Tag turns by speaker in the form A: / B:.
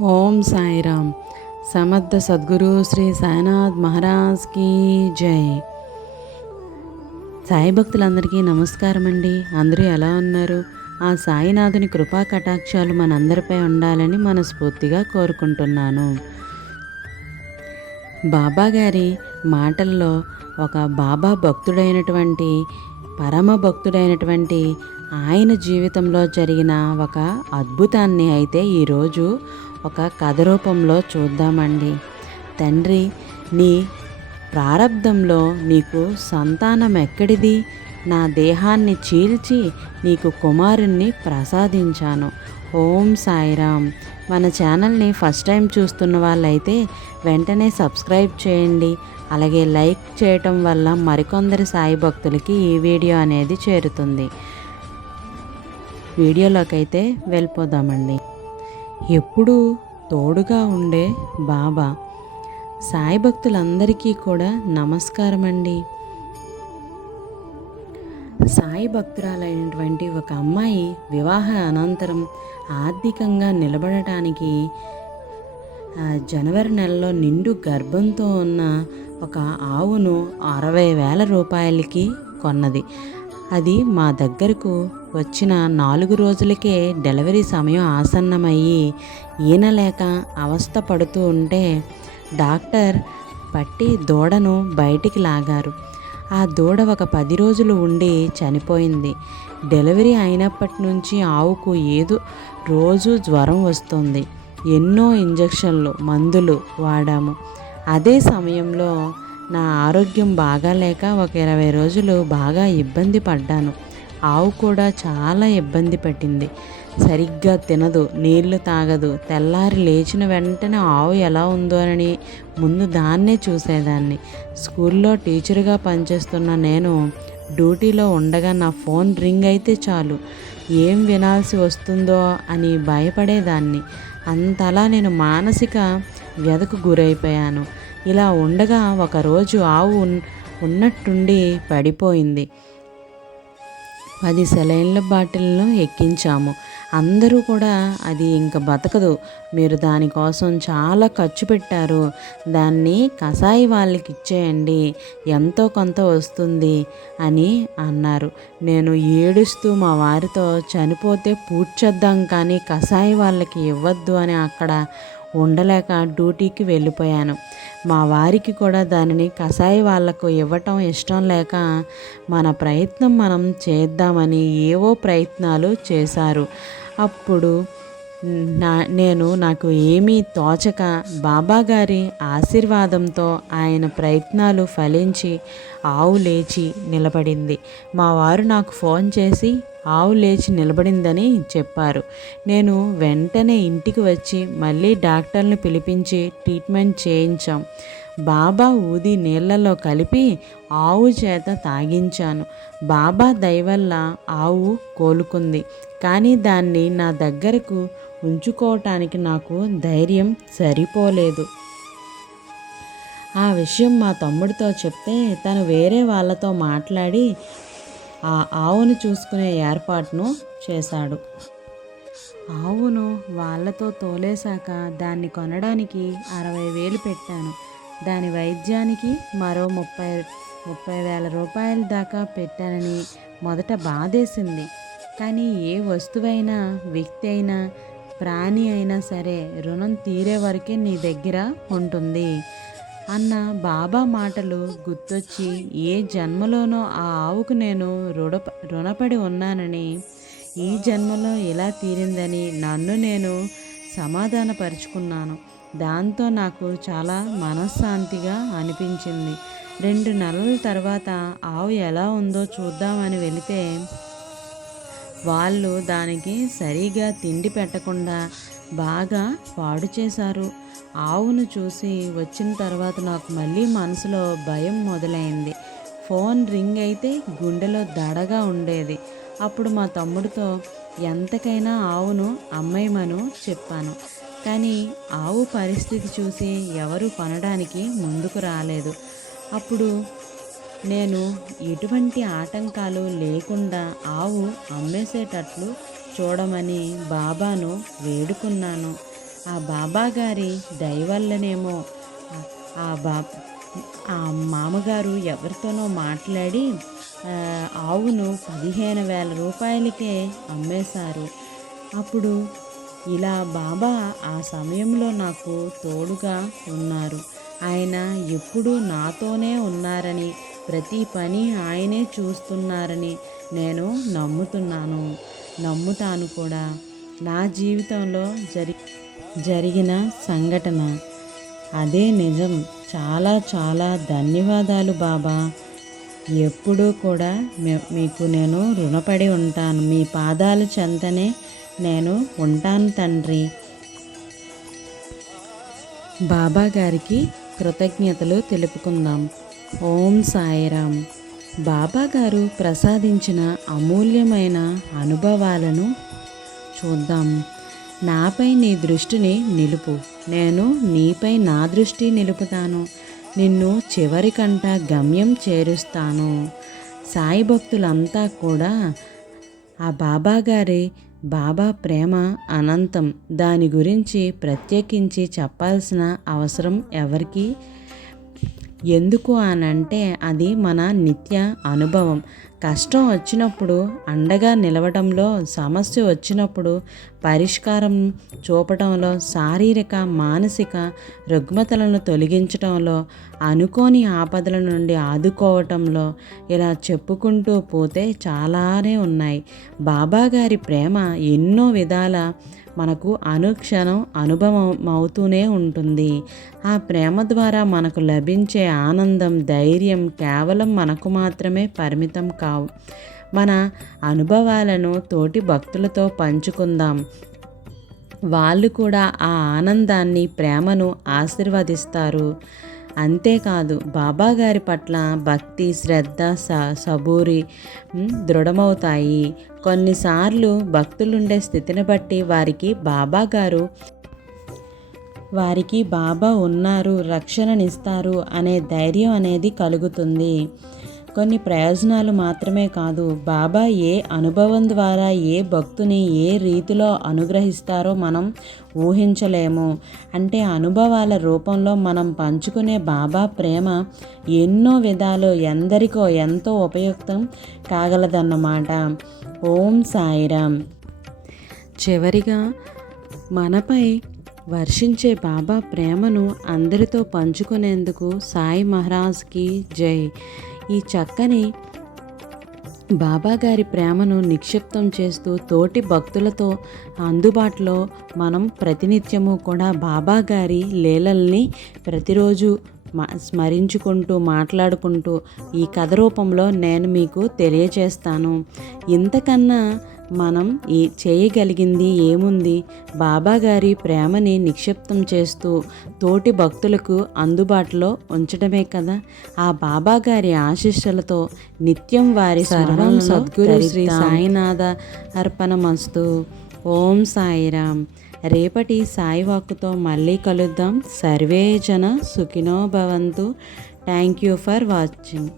A: ఓం సాయిరామ్. సమర్థ సద్గురు శ్రీ సాయినాథ్ మహారాజ్కి జై. సాయి భక్తులందరికీ నమస్కారం అండి. అందరూ ఎలా ఉన్నారు? ఆ సాయినాథుని కృపా కటాక్షాలు మనందరిపై ఉండాలని మనస్ఫూర్తిగా కోరుకుంటున్నాను. బాబా గారి మాటల్లో ఒక బాబా భక్తుడైనటువంటి పరమ భక్తుడైనటువంటి ఆయన జీవితంలో జరిగిన ఒక అద్భుతాన్ని అయితే ఈరోజు ఒక కథ రూపంలో చూద్దామండి. తండ్రి నీ ప్రారంధంలో నీకు సంతానం ఎక్కడిది? నా దేహాన్ని చీల్చి నీకు కుమారుణ్ణి ప్రసాదించాను. ఓం సాయిరామ్. మన ఛానల్ని ఫస్ట్ టైం చూస్తున్న వాళ్ళైతే వెంటనే సబ్స్క్రైబ్ చేయండి. అలాగే లైక్ చేయటం వల్ల మరికొందరి సాయి భక్తులకి ఈ వీడియో అనేది చేరుతుంది. వీడియోలోకైతే వెళ్ళిపోదామండి. ఎప్పుడూ తోడుగా ఉండే బాబా. సాయి భక్తులందరికీ కూడా నమస్కారం అండి సాయి భక్తురాలైనటువంటి ఒక అమ్మాయి వివాహ అనంతరం ఆర్థికంగా నిలబడటానికి జనవరి నెలలో నిండు గర్భంతో ఉన్న ఒక ఆవును అరవై వేల రూపాయలకి కొన్నది. అది మా దగ్గరకు వచ్చిన నాలుగు రోజులకే డెలివరీ సమయం ఆసన్నమయ్యి ఈనలేక అవస్థ పడుతూ ఉంటే డాక్టర్ పట్టి దూడను బయటికి లాగారు. ఆ దూడ ఒక పది రోజులు ఉండి చనిపోయింది. డెలివరీ అయినప్పటి నుంచి ఆవుకు ఏదో రోజు జ్వరం వస్తుంది. ఎన్నో ఇంజక్షన్లు మందులు వాడాము. అదే సమయంలో నా ఆరోగ్యం బాగాలేక ఒక ఇరవై రోజులు బాగా ఇబ్బంది పడ్డాను. ఆవు కూడా చాలా ఇబ్బంది పట్టింది. సరిగ్గా తినదు నీళ్ళు తాగదు. తెల్లారి లేచిన వెంటనే ఆవు ఎలా ఉందో అని ముందు దాన్నే చూసేదాన్ని. స్కూల్లో టీచర్గా పనిచేస్తున్న నేను డ్యూటీలో ఉండగా నా ఫోన్ రింగ్ అయితే చాలు. ఏం వినాల్సి వస్తుందో అని భయపడేదాన్ని. అంతలా నేను మానసిక వ్యధకు గురైపోయాను. ఇలా ఉండగా ఒకరోజు ఆవు ఉన్నట్టుండి పడిపోయింది. పది సెలైన్ల బాటిల్ను ఎక్కించాము. అందరూ కూడా అది ఇంక బతకదు. మీరు దానికోసం చాలా ఖర్చు పెట్టారు. దాన్ని కషాయి వాళ్ళకి ఇచ్చేయండి. ఎంతో కొంత వస్తుంది అని అన్నారు. నేను ఏడుస్తూ మా వారితో చనిపోతే పూడ్చేద్దాం కానీ కషాయి వాళ్ళకి ఇవ్వద్దు అని అక్కడ ఉండలేక డ్యూటీకి వెళ్ళిపోయాను. మా వారికి కూడా దానిని కషాయి వాళ్ళకు ఇవ్వటం ఇష్టం లేక మన ప్రయత్నం మనం చేద్దామని ఏవో ప్రయత్నాలు చేశారు. అప్పుడు నా నేను నాకు ఏమీ తోచక బాబా గారి ఆశీర్వాదంతో ఆయన ప్రయత్నాలు ఫలించి ఆవు లేచి నిలబడింది. మా వారు నాకు ఫోన్ చేసి ఆవు లేచి నిలబడిందని చెప్పారు. నేను వెంటనే ఇంటికి వచ్చి మళ్ళీ డాక్టర్ని పిలిపించి ట్రీట్మెంట్ చేయించాం. బాబా ఊది నీళ్ళలో కలిపి ఆవు చేత తాగించాను. బాబా దయవల్ల ఆవు కోలుకుంది. కానీ దాన్ని నా దగ్గరకు ఉంచుకోవటానికి నాకు ధైర్యం సరిపోలేదు. ఆ విషయం మా తమ్ముడితో చెప్తే తను వేరే వాళ్ళతో మాట్లాడి ఆ ఆవును చూసుకునే ఏర్పాటును చేశాడు. ఆవును వాళ్ళతో తోలేశాక దాన్ని కొనడానికి అరవై వేలు పెట్టాను. దాని వైద్యానికి మరో ముప్పై ముప్పై వేల రూపాయల దాకా పెట్టానని మొదట బాధేసింది. కానీ ఏ వస్తువైనా వ్యక్తి అయినా ప్రాణి అయినా సరే రుణం తీరే వరకే నీ దగ్గర ఉంటుంది. అన్న బాబా మాటలు గుర్తొచ్చి ఏ జన్మలోనో ఆ ఆవుకు నేను రుణ రుణపడి ఉన్నానని ఈ జన్మలో ఇలా తీరిందని నన్ను నేను సమాధానపరుచుకున్నాను. దాంతో నాకు చాలా మనశ్శాంతిగా అనిపించింది. రెండు నెలల తర్వాత ఆవు ఎలా ఉందో చూద్దామని వెళితే వాళ్ళు దానికి సరిగా తిండి పెట్టకుండా బాగా పాడు చేశారు. ఆవును చూసి వచ్చిన తర్వాత నాకు మళ్ళీ మనసులో భయం మొదలైంది. ఫోన్ రింగ్ అయితే గుండెలో దడగా ఉండేది. అప్పుడు మా తమ్ముడితో ఎంతకైనా ఆవును అమ్మేయమను చెప్పాను. కానీ ఆవు పరిస్థితి చూసి ఎవరు కొనడానికి ముందుకు రాలేదు. అప్పుడు నేను ఎటువంటి ఆటంకాలు లేకుండా ఆవు అమ్మేసేటట్లు చూడమని బాబాను వేడుకున్నాను. ఆ బాబా గారి దయవల్లనేమో ఆ- బా ఆ మామగారు ఎవరితోనో మాట్లాడి ఆవును పదిహేను వేల రూపాయలకే అమ్మేశారు. అప్పుడు ఇలా బాబా ఆ సమయంలో నాకు తోడుగా ఉన్నారు. ఆయన ఎప్పుడూ నాతోనే ఉన్నారని ప్రతి పని ఆయనే చూస్తున్నారని నేను నమ్ముతున్నాను. నమ్ముతాను కూడా. నా జీవితంలో జరి జరిగిన సంఘటన. అదే నిజం. చాలా చాలా ధన్యవాదాలు బాబా. ఎప్పుడూ కూడా మీ- మీకు నేను రుణపడి ఉంటాను. మీ పాదాల చెంతనే నేను ఉంటాను తండ్రి. బాబా గారికి కృతజ్ఞతలు తెలుపుకుందాం. ఓం సాయిరామ్ బాబా గారు ప్రసాదించిన అమూల్యమైన అనుభవాలను చూద్దాం. నాపై నీ దృష్టిని నిలుపు. నేను నీపై నా దృష్టి నిలుపుతాను. నిన్ను చివరికంట గమ్యం చేరుస్తాను. సాయి భక్తులంతా కూడా ఆ బాబా గారి బాబా ప్రేమ అనంతం దాని గురించి ప్రత్యేకించి చెప్పాల్సిన అవసరం ఎవరికి ఎందుకు అనంటే అది మన నిత్య అనుభవం. కష్టం వచ్చినప్పుడు అండగా నిలవడంలో సమస్య వచ్చినప్పుడు పరిష్కారం చూపటంలో శారీరక మానసిక రుగ్మతలను తొలగించటంలో అనుకోని ఆపదల నుండి ఆదుకోవటంలో ఇలా చెప్పుకుంటూ పోతే చాలానే ఉన్నాయి. బాబా గారి ప్రేమ ఎన్నో విధాల మనకు అనుక్షణం అనుభవం అవుతూనే ఉంటుంది. ఆ ప్రేమ ద్వారా మనకు లభించే ఆనందం ధైర్యం కేవలం మనకు మాత్రమే పరిమితం కావు. మన అనుభవాలను తోటి భక్తులతో పంచుకుందాం. వాళ్ళు కూడా ఆ ఆనందాన్ని ప్రేమను ఆశీర్వదిస్తారు. అంతేకాదు బాబా గారి పట్ల భక్తి శ్రద్ధ స సబూరి దృఢమవుతాయి. కొన్నిసార్లు భక్తులుండే స్థితిని బట్టి వారికి బాబా గారు వారికి బాబా ఉన్నారు రక్షణనిస్తారు అనే ధైర్యం అనేది కలుగుతుంది. కొన్ని ప్రయోజనాలు మాత్రమే కాదు. బాబా ఏ అనుభవం ద్వారా ఏ భక్తుని ఏ రీతిలో అనుగ్రహిస్తారో మనం ఊహించలేము. అంటే అనుభవాల రూపంలో మనం పంచుకునే బాబా ప్రేమ ఎన్నో విధాలు ఎందరికో ఎంతో ఉపయుక్తం కాగలదన్నమాట. ఓం సాయిరామ్. చివరిగా మనపై వర్షించే బాబా ప్రేమను అందరితో పంచుకునేందుకు సాయి మహారాజ్కి జై. ఈ చక్కని బాబా గారి ప్రేమను నిక్షిప్తం చేస్తూ తోటి భక్తులతో అందుబాటులో మనం ప్రతినిత్యము కూడా బాబా గారి లీలల్ని ప్రతిరోజు స్మరించుకుంటూ మాట్లాడుకుంటూ ఈ కథ రూపంలో నేను మీకు తెలియచేస్తాను. ఇంతకన్నా మనం ఈ చేయగలిగింది ఏముంది? బాబా గారి ప్రేమని నిక్షిప్తం చేస్తూ తోటి భక్తులకు అందుబాటులో ఉంచడమే కదా? ఆ బాబా గారి ఆశీస్సులతో నిత్యం వారి సర్వం సద్గురు శ్రీ సాయినాథ అర్పణమస్తు. ఓం సాయిరామ్. రేపటి సాయి వాక్కుతో మళ్ళీ కలుద్దాం. సర్వే జన సుఖినో భవంతు. Thank you for watching